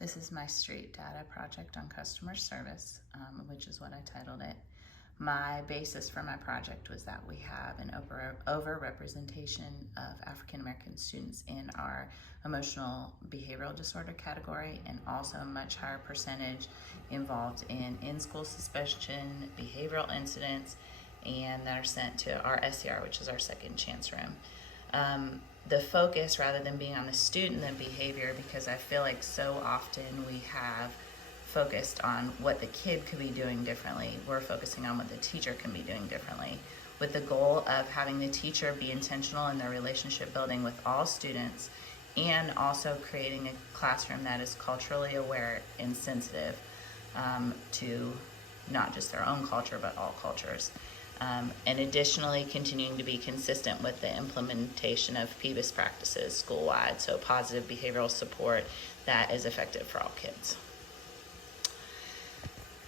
This is my street data project on customer service, which is what I titled it. My basis for my project was that we have an overrepresentation of African American students in our emotional behavioral disorder category, and also a much higher percentage involved in school suspension, behavioral incidents, and that are sent to our SCR, which is our second chance room. The focus, rather than being on the student and behavior, because I feel like so often we have focused on what the kid could be doing differently, we're focusing on what the teacher can be doing differently, with the goal of having the teacher be intentional in their relationship building with all students, and also creating a classroom that is culturally aware and sensitive to not just their own culture, but all cultures. And additionally, continuing to be consistent with the implementation of PBIS practices school-wide, so positive behavioral support that is effective for all kids.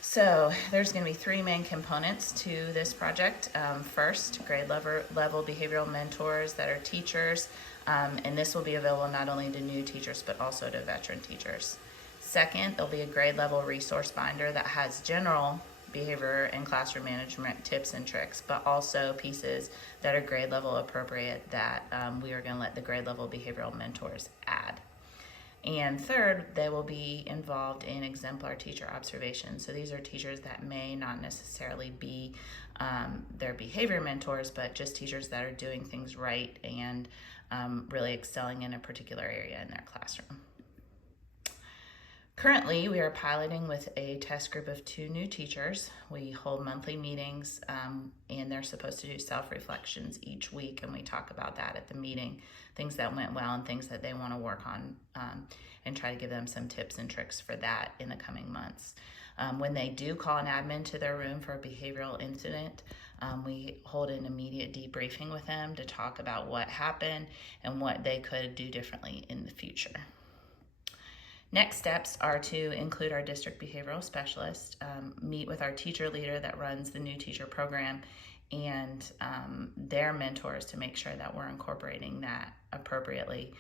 So there's going to be three main components to this project. First, grade level behavioral mentors that are teachers, and this will be available not only to new teachers, but also to veteran teachers. Second, there'll be a grade level resource binder that has general behavior and classroom management tips and tricks, but also pieces that are grade level appropriate that we are going to let the grade level behavioral mentors add. And third, they will be involved in exemplar teacher observation. So these are teachers that may not necessarily be their behavior mentors, but just teachers that are doing things right and really excelling in a particular area in their classroom. Currently, we are piloting with a test group of 2 new teachers. We hold monthly meetings, and they're supposed to do self-reflections each week, and we talk about that at the meeting, things that went well and things that they want to work on, and try to give them some tips and tricks for that in the coming months. When they do call an admin to their room for a behavioral incident, we hold an immediate debriefing with them to talk about what happened and what they could do differently in the future. Next steps are to include our district behavioral specialist, meet with our teacher leader that runs the new teacher program, and their mentors to make sure that we're incorporating that appropriately.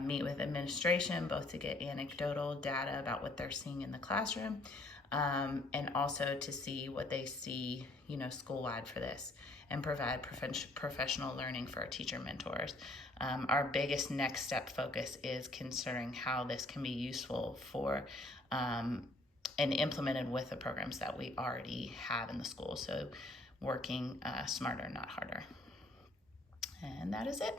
Meet with administration, both to get anecdotal data about what they're seeing in the classroom, and also to see what they see, school-wide for this, and provide professional learning for our teacher mentors. Our biggest next step focus is considering how this can be useful for and implemented with the programs that we already have in the school. So working smarter, not harder. And that is it.